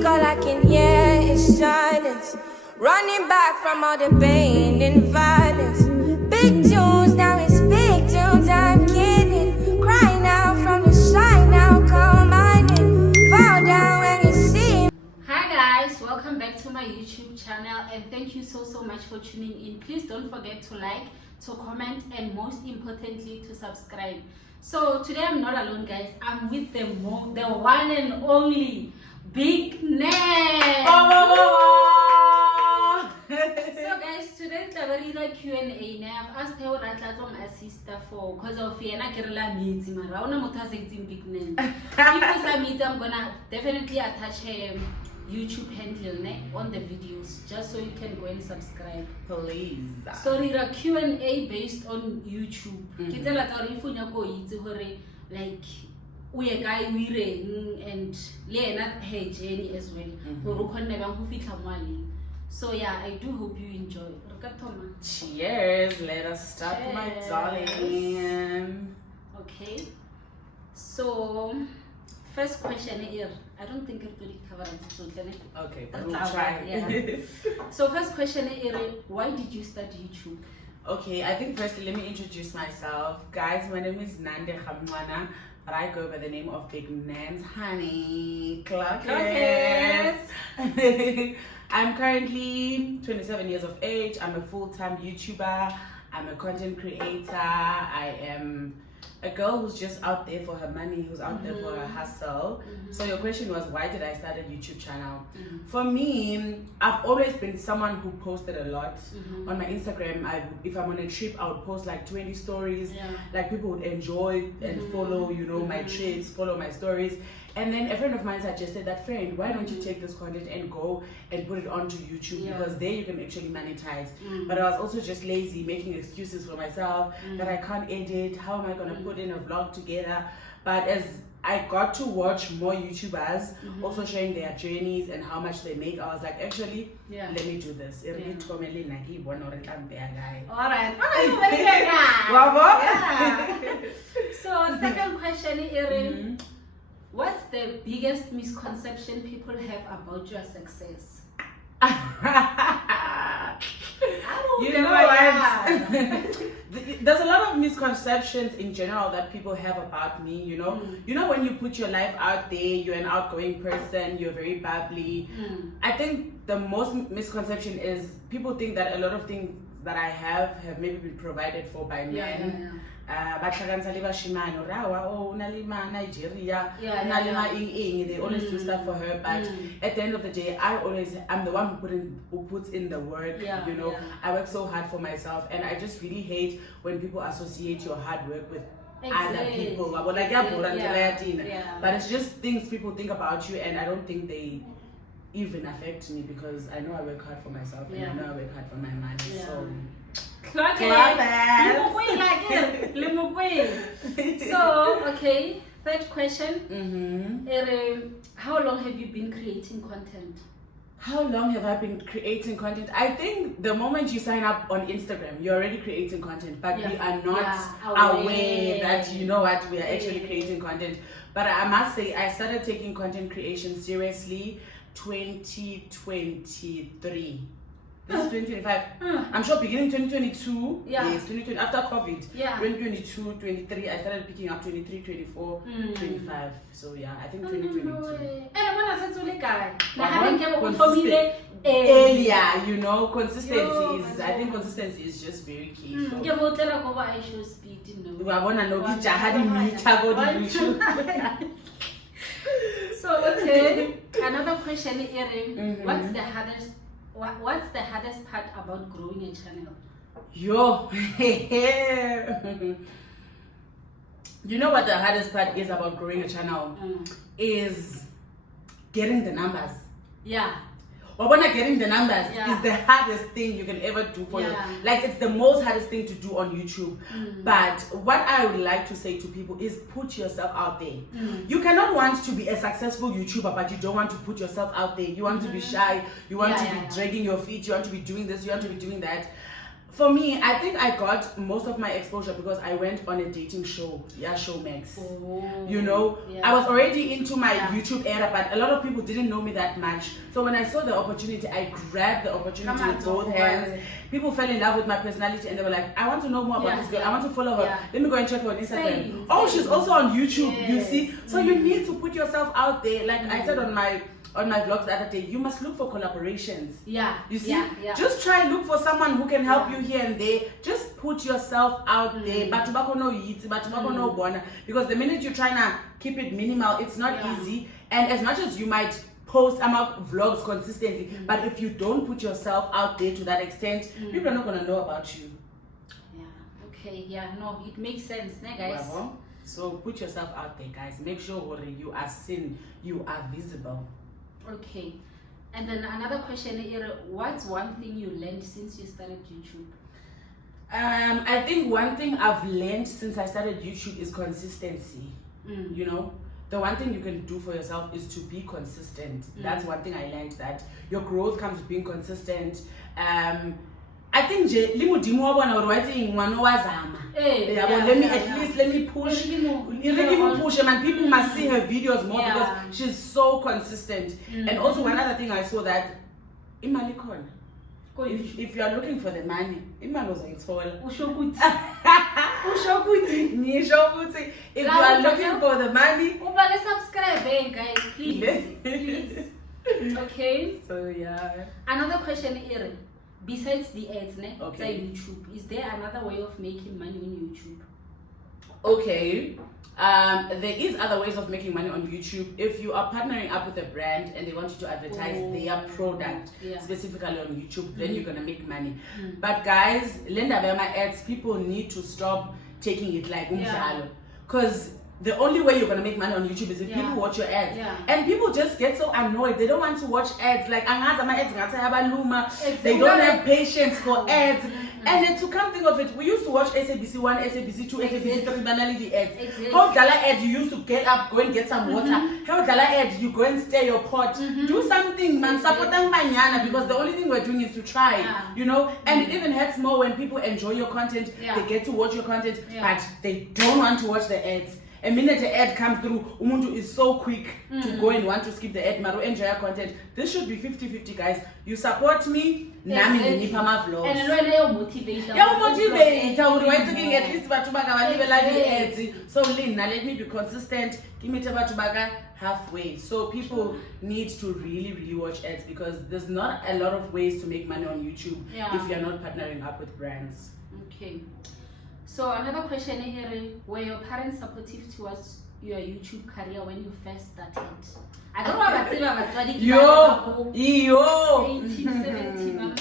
speak, all I can hear is silence. Running back from all the pain and violence. Big tunes, now it's big tunes, I'm kidding. Crying out from the shine, now come on in. Fall down when you see. Hi guys, welcome back to my YouTube channel and thank you so much for tuning in. Please don't forget to like, to comment, and most importantly to subscribe. So today I'm not alone guys, I'm with the one and only Big Nandz. So guys, today it's a very Q&A. Now I've asked her what I'd like to assist her for because of Fiona Kerala meets him around Monetization Big Nandz. If I meet, I'm gonna definitely attach her YouTube handle on the videos just so you can go and subscribe. Please. So there are Q&A based on YouTube. Like we a guy we and Lena her journey as well. So yeah, I do hope you enjoy. Cheers. Let us start, my darling. Okay. So first question here. I don't think it really covered it. Okay, but we'll try. Yeah. So first question here, why did you start YouTube? Okay, I think firstly let me introduce myself. Guys, my name is Nande Khamwana, but I go by the name of Big Nandz. Honey, clock it. I'm currently 27 years of age. I'm a full-time YouTuber. I'm a content creator. I am a girl who's just out there for her money, who's out there for her hustle. So your question was, why did I start a YouTube channel? For me, I've always been someone who posted a lot. On my Instagram, if I'm on a trip, I would post like 20 stories. Like people would enjoy and follow, you know, my trips, follow my stories. And then a friend of mine suggested that, friend, why don't you take this content and go and put it onto YouTube, because there you can actually monetize. But I was also just lazy, making excuses for myself that I can't edit. How am I going to put in a vlog together? But as I got to watch more YouTubers also sharing their journeys and how much they make, I was like, actually, let me do this. Alright. So second question is, what's the biggest misconception people have about your success? You know what? There's a lot of misconceptions in general that people have about me, you know. You know, when you put your life out there, you're an outgoing person, you're very bubbly. I think the most misconception is people think that a lot of things that I have maybe been provided for by men. They always do stuff for her, but at the end of the day, I'm the one who puts in the work. You know, I work so hard for myself, and I just really hate when people associate your hard work with other people. But it's just things people think about you, and I don't think they even affect me, because I know I work hard for myself, and I know I work hard for my money. So So okay, third question. How long have you been creating content? How long have I been creating content? I think the moment you sign up on Instagram, you're already creating content, but we are not aware that, you know what, we are actually creating content. But I must say, I started taking content creation seriously 2023. This is 2025. I'm sure beginning 2022, yes, 2020, after COVID, 2022, 23, I started picking up 23, 24, 25. So yeah, I think 2022. Earlier, you know, consistency is, I think consistency is just very key. So okay, another question is, what's the hardest part about growing a channel? You know what the hardest part is about growing a channel? Is getting the numbers. Getting the numbers is the hardest thing you can ever do for you. Like, it's the most hardest thing to do on YouTube. But what I would like to say to people is put yourself out there. You cannot want to be a successful YouTuber, but you don't want to put yourself out there. You want to be shy, you want to be dragging your feet, you want to be doing this, you want to be doing that. For me, I think I got most of my exposure because I went on a dating show, Showmax. Oh, You know, yeah. I was already into my YouTube era, but a lot of people didn't know me that much. So when I saw the opportunity, I grabbed the opportunity with both hands. People fell in love with my personality and they were like, I want to know more about this girl. I want to follow her. Yeah. Let me go and check her on Instagram. Same. She's also on YouTube, you Yes. see? So you need to put yourself out there. Like I said on my vlogs the other day, you must look for collaborations. Yeah. You see, Yeah. just try and look for someone who can help you here and there. Just put yourself out there. Because the minute you're trying to keep it minimal, it's not easy. And as much as you might post vlogs consistently, but if you don't put yourself out there to that extent, people are not going to know about you. Yeah. Okay. Yeah. No, it makes sense, ne, guys. So put yourself out there, guys. Make sure you are seen, you are visible. Okay. And then another question here, what's one thing you learned since you started YouTube? I think one thing I've learned since I started YouTube is consistency. You know, the one thing you can do for yourself is to be consistent. That's one thing I learned, that your growth comes with being consistent. I think let me push. And people must see her videos more because she's so consistent. And also one other thing I saw, that if you are looking for the money, if you are looking for the money, subscribe, guys, please. Okay. So yeah. Another question here. Besides the ads, Okay. YouTube, is there another way of making money on YouTube? Okay. There is other ways of making money on YouTube. If you are partnering up with a brand and they want you to advertise their product specifically on YouTube, then you're gonna make money. But guys, Linda Bema ads, people need to stop taking it like because the only way you're gonna make money on YouTube is if people watch your ads. And people just get so annoyed. They don't want to watch ads. Like they don't have patience for ads. And then to come think of it, we used to watch SABC 1, SABC 2, SABC 3 banality ads. How gala ad, you used to get up, go and get some water. How gala ad, you go and stir your pot. Do something, man. Support them manana, because the only thing we're doing is to try, you know. And it even hurts more when people enjoy your content, they get to watch your content, but they don't want to watch the ads. A minute the ad comes through, Umuntu is so quick to go and want to skip the ad, Maru enjoy your content. This should be 50-50, guys. You support me, Nami Nipa my vlogs. And when you motivate, at least ads. So Lynn, now let me be consistent. Give me halfway. So people need to really watch ads, because there's not a lot of ways to make money on YouTube if you're not partnering up with brands. Okay. So another question here, were your parents supportive towards your YouTube career when you first started? I don't know about 18, 17,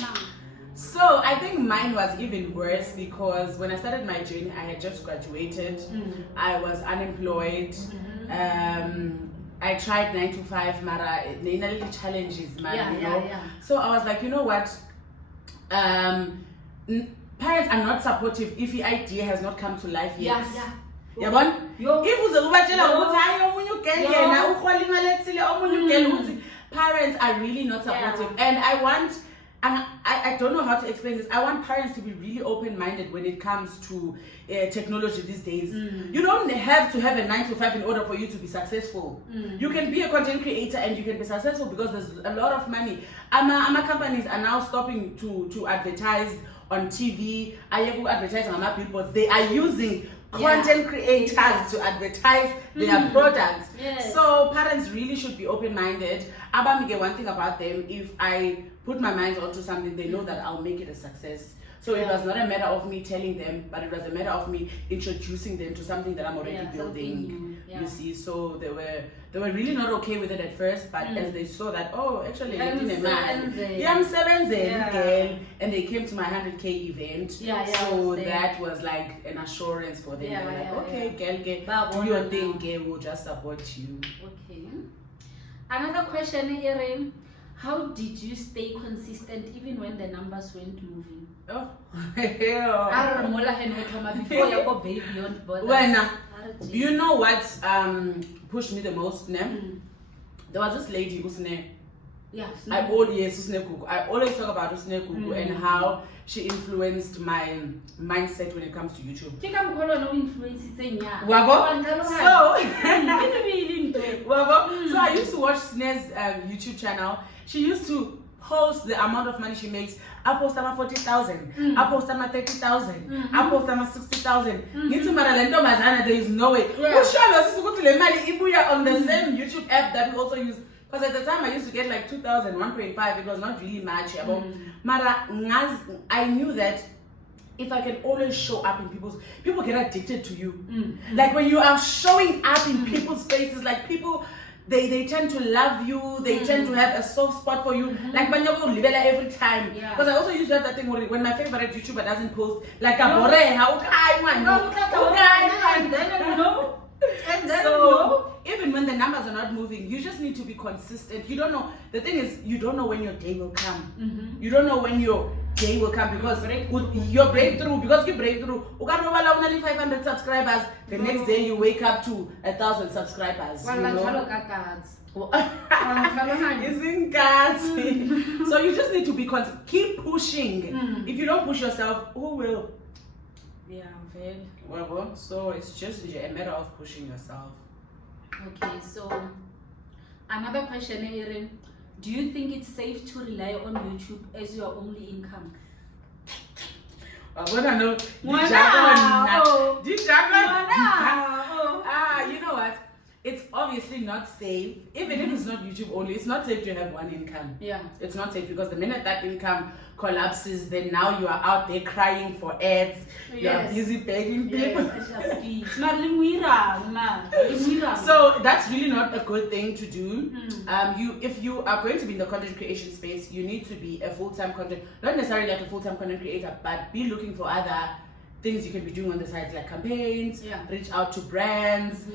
So I think mine was even worse, because when I started my journey, I had just graduated. I was unemployed. I tried 9 to 5, Mara, little challenges, man, you know. So I was like, you know what? Parents are not supportive if the idea has not come to life yet. Parents are really not supportive, and I don't know how to explain this. I want parents to be really open-minded when it comes to technology these days. You don't have to have a 9 to 5 in order for you to be successful. You can be a content creator and you can be successful because there's a lot of money. Ama companies are now stopping to advertise on TV. Advertising on billboards. They are using content creators to advertise their products. So parents really should be open-minded. One thing about them, if I put my mind onto something, they know that I'll make it a success. So it was not a matter of me telling them, but it was a matter of me introducing them to something that I'm already building. You see, so they were really not okay with it at first, but as they saw that, oh, actually, I'm seven girl, and they came to my 100K event. So that was like an assurance for them. They were like, okay, girl, do your thing, girl, we'll just support you. Okay. Another question here. How did you stay consistent even when the numbers weren't moving? You know what pushed me the most? There was this lady who's Yeah. I always talk about Usnekuku and how she influenced my mindset when it comes to YouTube. So I used to watch Sne's YouTube channel. She used to post the amount of money she makes. I post about 40,000. I post about 30,000. I post about 60,000. There is no way. On the same YouTube app that we also use. Because at the time I used to get like 2,000, 1.5. It was not really much. Mara, I knew that if I can always show up in people get addicted to you. Like when you are showing up in people's faces, like people, they tend to love you, they tend to have a soft spot for you. Like every time. Because I also used to have that thing when my favorite YouTuber doesn't post, like so even when the numbers are not moving, you just need to be consistent. You don't know. The thing is, you don't know when your day will come. You don't know when your day will come because your breakthrough. Because you breakthrough, only 500 subscribers. The next day you wake up to 1,000 subscribers. Isn't God? So you just need to be keep pushing. If you don't push yourself, who will? Yeah, very. Well, so it's just a matter of pushing yourself. Okay, so another question, Erin. Do you think it's safe to rely on YouTube as your only income? You know what? It's obviously not safe. Even if it's not YouTube only, it's not safe to have one income. Yeah. It's not safe because the minute that income collapses, then now you are out there crying for ads. You are busy begging people. So that's really not a good thing to do. If you are going to be in the content creation space, you need to be a full-time content, not necessarily like a full-time content creator, but be looking for other things you can be doing on the side, like campaigns, reach out to brands,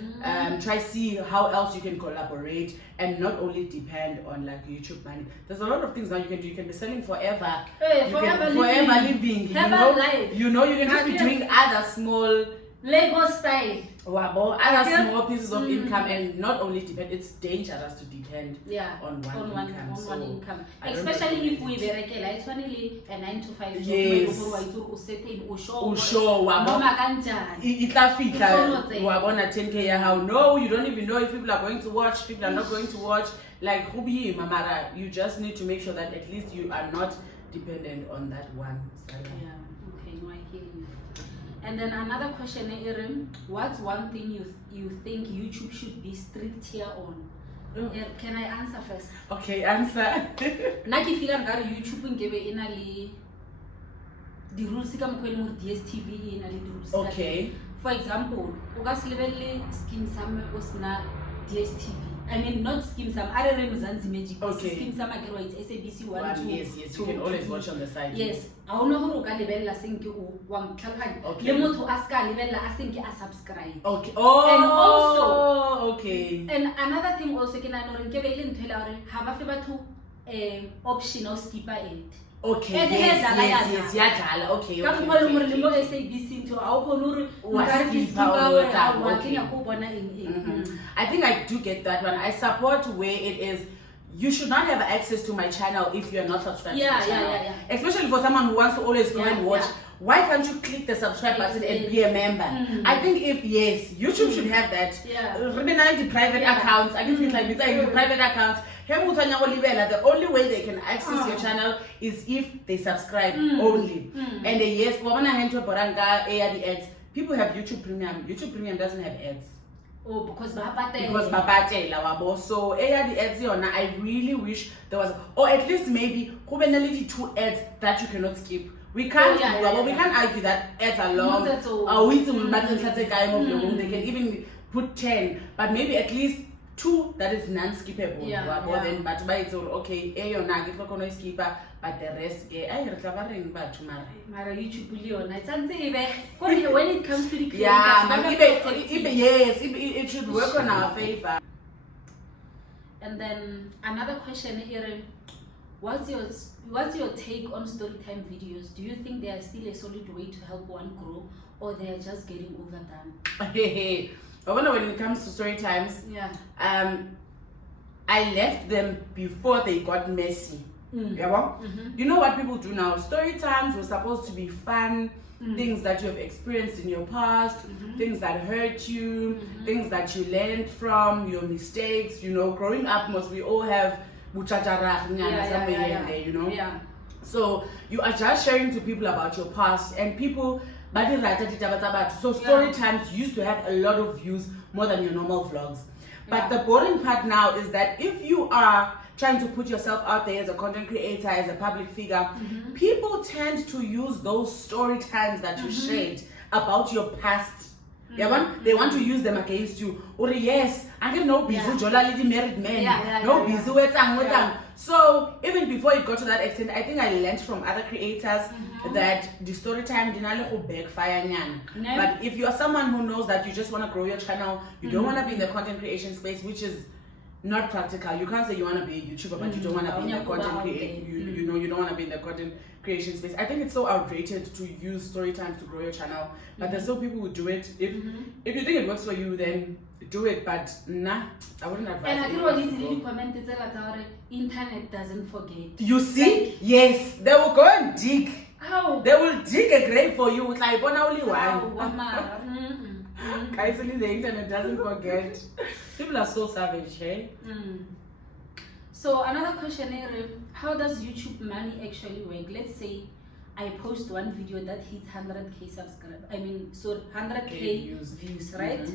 try see how else you can collaborate and not only depend on like YouTube money. There's a lot of things now you can do. You can be selling forever. Forever living. You can just be doing other small Lego style. Other small pieces of income and not only depend. It's dangerous to depend on one income. Especially if we like it's only a 9 to 5 job. Yes. No, you don't even know if people are going to watch, people are not going to watch. Like you just need to make sure that at least you are not dependent on that one. And then another question, Erin, what's one thing you think YouTube should be strict here on? Can I answer first? Okay, answer. Naki feel like YouTube and give it the rules DSTV in the rules. Okay. For example, ugas level scheme some was na DSTV. I mean, not scheme some other Zanzi Magic. Okay. Scheme some it's SABC 1, 2. Yes, you can always watch on the side. Yes. I don't know who can level la think you one track. Okay. Lemo to ask level la think I subscribe. Okay. Oh. And also. Okay. And another thing also can I know in Kevin tell our have a favor to option or skipper it. Okay. Yes. Okay. I think I do get that one. I support where it is. You should not have access to my channel if you are not subscribed to my channel. Yeah. Especially for someone who wants to always go and watch. Why can't you click the subscribe button and be a member? I think YouTube should have that. The private accounts. I can see like the private accounts. The only way they can access your channel is if they subscribe only. And ads. People have YouTube Premium. YouTube Premium doesn't have ads. Oh, because so the ads I really wish there was, or at least maybe 2 ads that you cannot skip. We can't we can't argue that ads are long. They can even put 10, but maybe at least 2 that is non-skippable. Then but by it's okay, skipper, but the rest when it comes to the creators, it should work on our favor. And then another question here, what's your take on storytime videos? Do you think they are still a solid way to help one grow, or they are just getting overdone? But when it comes to story times, I left them before they got messy. You know what people do now? Story times were supposed to be fun, things that you have experienced in your past, things that hurt you, things that you learned from, your mistakes. You know, growing up, we all have somewhere, you know. Yeah. So you are just sharing to people about your past, and people. So story times used to have a lot of views, more than your normal vlogs. But the boring part now is that if you are trying to put yourself out there as a content creator, as a public figure, people tend to use those story times that you shared about your past. They want to use them against you. Or yes, I get no busy married men. No busy. So even before it got to that extent, I think I learned from other creators that the story time didn't backfire. No. But if you are someone who knows that you just want to grow your channel, you don't want to be in the content creation space, which is not practical. You can't say you want to be a YouTuber, but you don't want to be in the content creation. You know, you don't want to be in the content creation space. I think it's so outdated to use story times to grow your channel. But there's still people who do it. If you think it works for you, then do it. But nah, I wouldn't advise. And I think what you commented that internet doesn't forget. You see? Yes, they will go and dig. How? They will dig a grave for you with like only one. Guys, only the internet doesn't forget. People are so savage, hey? So another question here, how does YouTube money actually work? Let's say I post one video that hits 100k subscribers. 100k views, right?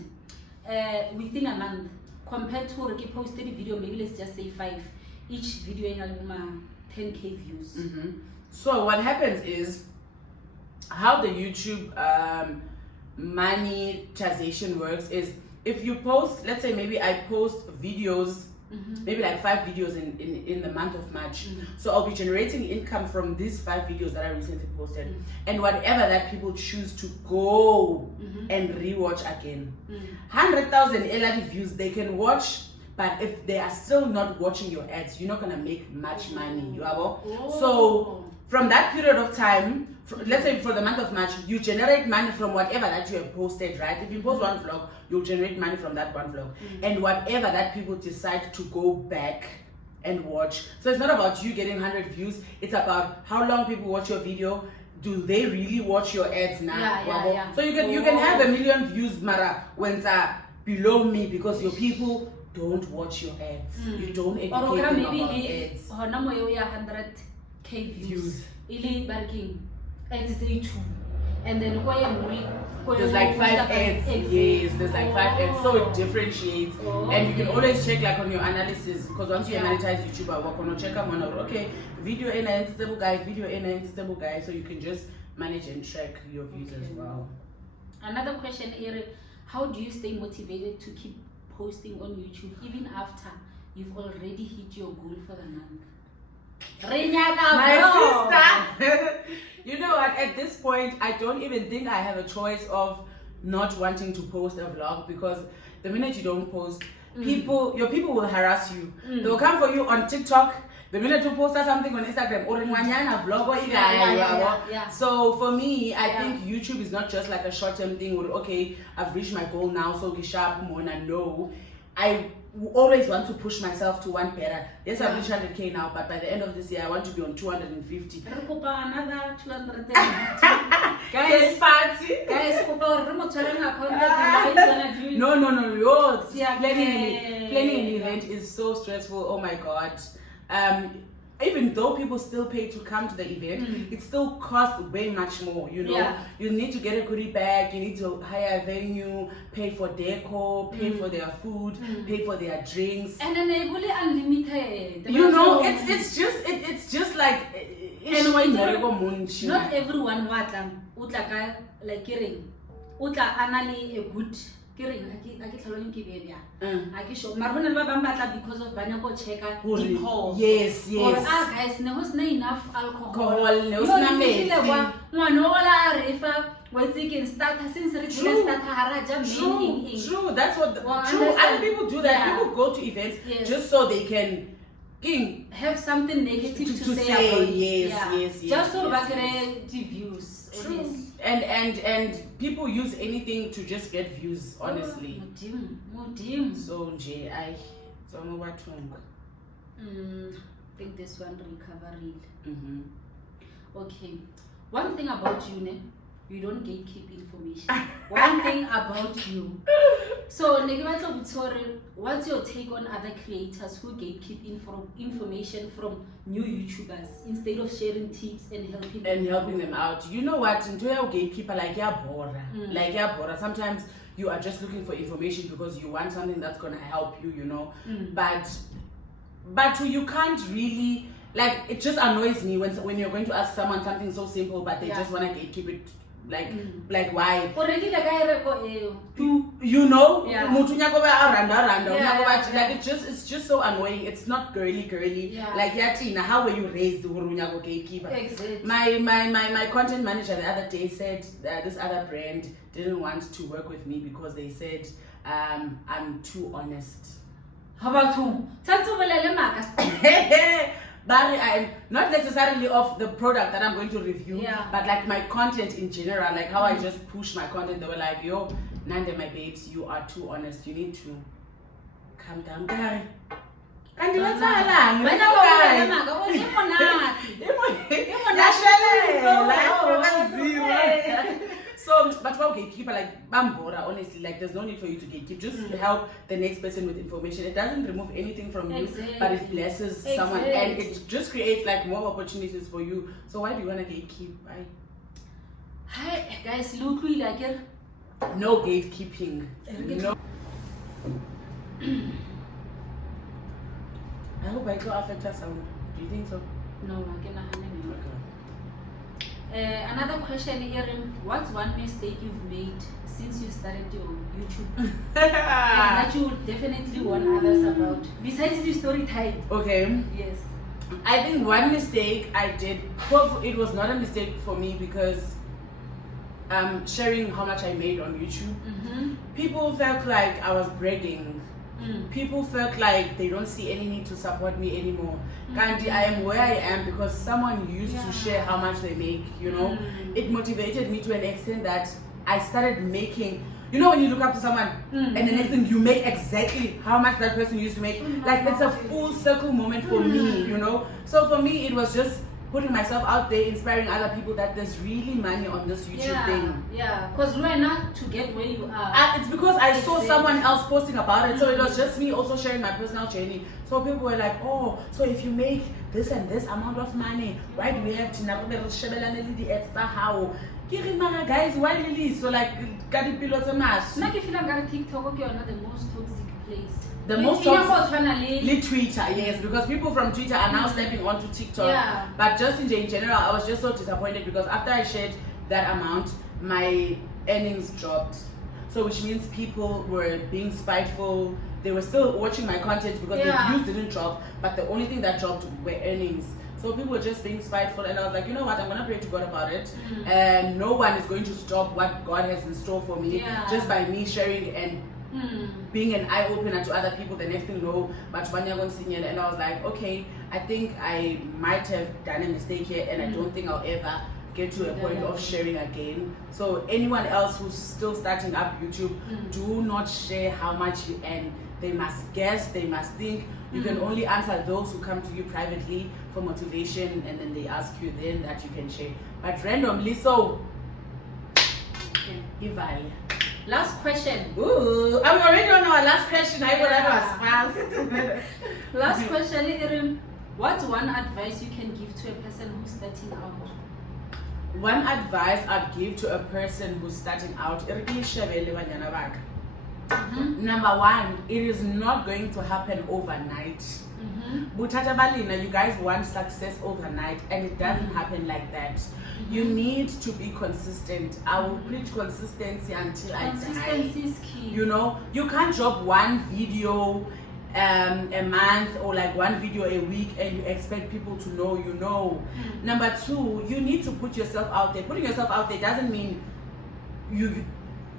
Within a month, compared to Ricky posted a video, maybe let's just say 5. Each video in 10k views. So what happens is, how the YouTube monetization works is, if you post, let's say maybe I post videos, maybe like 5 videos in the month of March. So I'll be generating income from these 5 videos that I recently posted. And whatever that people choose to go and rewatch again. 100,000 LRD views, they can watch, but if they are still not watching your ads, you're not going to make much money. So from that period of time, let's say for the month of March, you generate money from whatever that you have posted, right? If you post one vlog, you'll generate money from that one vlog. And whatever that people decide to go back and watch. So it's not about you getting 100 views. It's about how long people watch your video. Do they really watch your ads now? So you can have 1 million views, Mara, when it's below me, because your people don't watch your ads. You don't educate them about ads. 100k views. Ili barking. It's 2. And then there's like 5 ads. Yes, there's like 5 ads. So it differentiates. And you can always check like on your analysis, because once you monetize YouTube, I work on check on okay, video in stable guy, so you can just manage and track your views as well. Another question here, how do you stay motivated to keep posting on YouTube even after you've already hit your goal for the month? My sister, you know what, at this point I don't even think I have a choice of not wanting to post a vlog, because the minute you don't post, your people will harass you. They will come for you on TikTok. The minute you post something on Instagram or in vlog or So for me, I think YouTube is not just like a short-term thing where, okay, I've reached my goal now, so we sharp more. No, I always want to push myself to one better. Yes, I've reached 100k now, but by the end of this year, I want to be on 250. Another 250. Guys, party. No. Yours. Planning an event is so stressful. Oh my god. Even though people still pay to come to the event, it still costs way much more, you know. You need to get a goodie bag, you need to hire a venue, pay for decor, pay for their food, pay for their drinks. And then they really unlimited. You know, it's just like not everyone like hearing anali a good because of yes. Or guys, no was not enough alcohol. True. That's what true. Other people do that. People go to events just so they can have something negative to say. Yes. Just so get views. True. And people use anything to just get views, honestly. Mudim. So So I'm over tongue. I think this one recovery. Mm-hmm. Okay. One thing about you, ne? You don't gatekeep information. One thing about you. So, what's your take on other creators who gatekeep information from new YouTubers instead of sharing tips and helping them out? You know what? Into your gatekeeper, like bora. Sometimes you are just looking for information because you want something that's gonna help you, you know. But you can't really, like, it just annoys me when you're going to ask someone something so simple, but they just wanna gatekeep it. Like why? Already like you know, yeah. Like it's just so annoying. It's not girly. Yeah. Like Yatina, how were you raised, gatekeeper? Exactly. My content manager the other day said that this other brand didn't want to work with me because they said I'm too honest. How about who? But I'm not necessarily of the product that I'm going to review, but like my content in general, like how I just push my content. They were like, yo, Nande, my babes, you are too honest. You need to calm down, guy. So, but about gatekeeper, like Bambora, honestly, like there's no need for you to gatekeep. Just help the next person with information. It doesn't remove anything from you, but it blesses someone, and it just creates like more opportunities for you. So why do you wanna gatekeep? Why? Hi guys, look, we like it. No gatekeeping. No. I hope I don't affect us. Do you think so? No, I cannot. Another question here, what's one mistake you've made since you started your YouTube and that you would definitely warn others about besides the story time? Okay. Yes. I think one mistake I did, it was not a mistake for me because sharing how much I made on YouTube, people felt like I was bragging. People felt like they don't see any need to support me anymore. Kandi, I am where I am because someone used to share how much they make, you know. It motivated me to an extent that I started making, you know, when you look up to someone and the next thing you make exactly how much that person used to make. Like it's a full circle moment for me, you know. So for me, it was just putting myself out there, inspiring other people that there's really money on this YouTube thing. Yeah, because we're not to get where you are. It's because I saw someone else posting about it, so it was just me also sharing my personal journey. So people were like, oh, so if you make this and this amount of money, why do we have to now the extra how? Guys, why really? So like, got it below the mass. Not if you don't got a TikTok, okay, you're not the most toxic place. The most toxic Twitter, yes, because people from Twitter are now stepping onto TikTok. Yeah. But just in general, I was just so disappointed because after I shared that amount, my earnings dropped. So which means people were being spiteful. They were still watching my content because the views didn't drop, but the only thing that dropped were earnings. So people were just being spiteful, and I was like, you know what, I'm gonna pray to God about it. And no one is going to stop what God has in store for me just by me sharing and being an eye opener to other people. The next thing you know, and I was like, okay, I think I might have done a mistake here, and I don't think I'll ever get to a point of sharing again. So anyone else who's still starting up YouTube, do not share how much you earn. They must guess, they must think. You can only answer those who come to you privately for motivation, and then they ask you then that you can share. But randomly, so Ival. Last question. Ooh, I'm already on our last question. I thought that was fast. Last question, Irim. What's one advice you can give to a person who's starting out? One advice I'd give to a person who's starting out. Number one, it is not going to happen overnight. Butata Balina, you guys want success overnight, and it doesn't happen like that. You need to be consistent. I will preach consistency until I die. Consistency is key. You know, you can't drop one video a month or like one video a week and you expect people to know you know. Number two, you need to put yourself out there. Putting yourself out there doesn't mean you're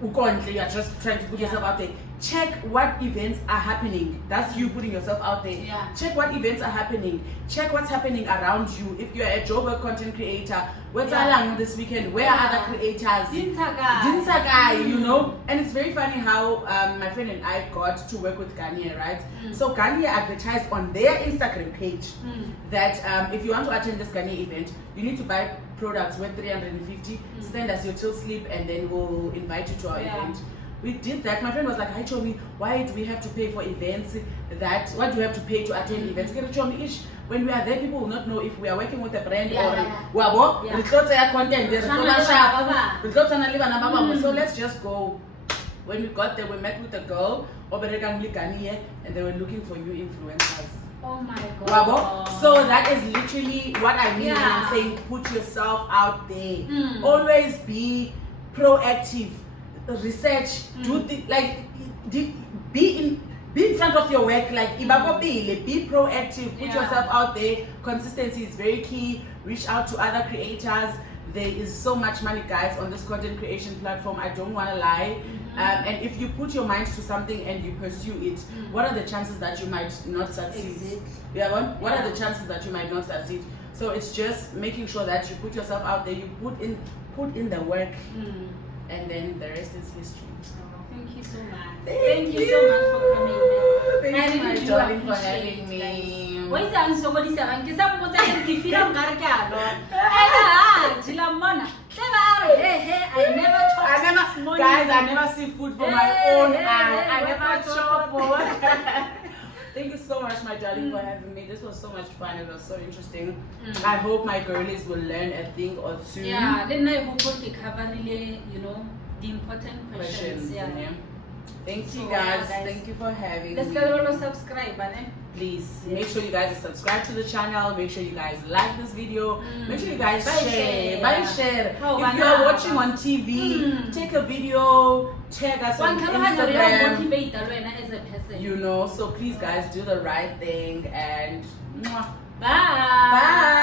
just trying to put yourself out there. check what events are happening. That's you putting yourself out there. Yeah. Check what events are happening. Check what's happening around you. If you're a Joburg content creator, what's along this weekend? Where are other creators? Dinsakai, you know? And it's very funny how my friend and I got to work with Garnier, right? So Garnier advertised on their Instagram page that if you want to attend this Garnier event, you need to buy products worth 350, send us your till slip, and then we'll invite you to our event. We did that. My friend was like, "Hi, Chomi, why do we have to pay for events? What do we have to pay to attend events?" Chomi, when we are there, people will not know if we are working with a brand or content. So let's just go. When we got there, we met with a girl, and they were looking for new influencers. Oh my god. So that is literally what I mean when I'm saying put yourself out there. Always be proactive. Research, do the be in front of your work, like be proactive, put yourself out there. Consistency is very key. Reach out to other creators. There is so much money, guys, on this content creation platform. I don't want to lie. And if you put your mind to something and you pursue it, what are the chances that you might not succeed? What are the chances that you might not succeed? So it's just making sure that you put yourself out there, you put in the work. And then the rest is history. Oh, thank you so much. Thank you so much for coming. Thank you, my darling, for having me. Why is that so many seven? Because I'm going to feel on Garcano. Guys, I never see food for my own eye. I never shop. Thank you so much, my darling, for having me. This was so much fun. It was so interesting. I hope my girlies will learn a thing or two. Yeah, then I hope they cover really, the important questions. Yeah. Thank you, guys. Thank you for having me. Let's go subscribe, please make sure you guys subscribe to the channel. Make sure you guys like this video. Make sure you guys share. If you are watching on TV, take a video, tag us on Instagram. So please, guys, do the right thing and bye.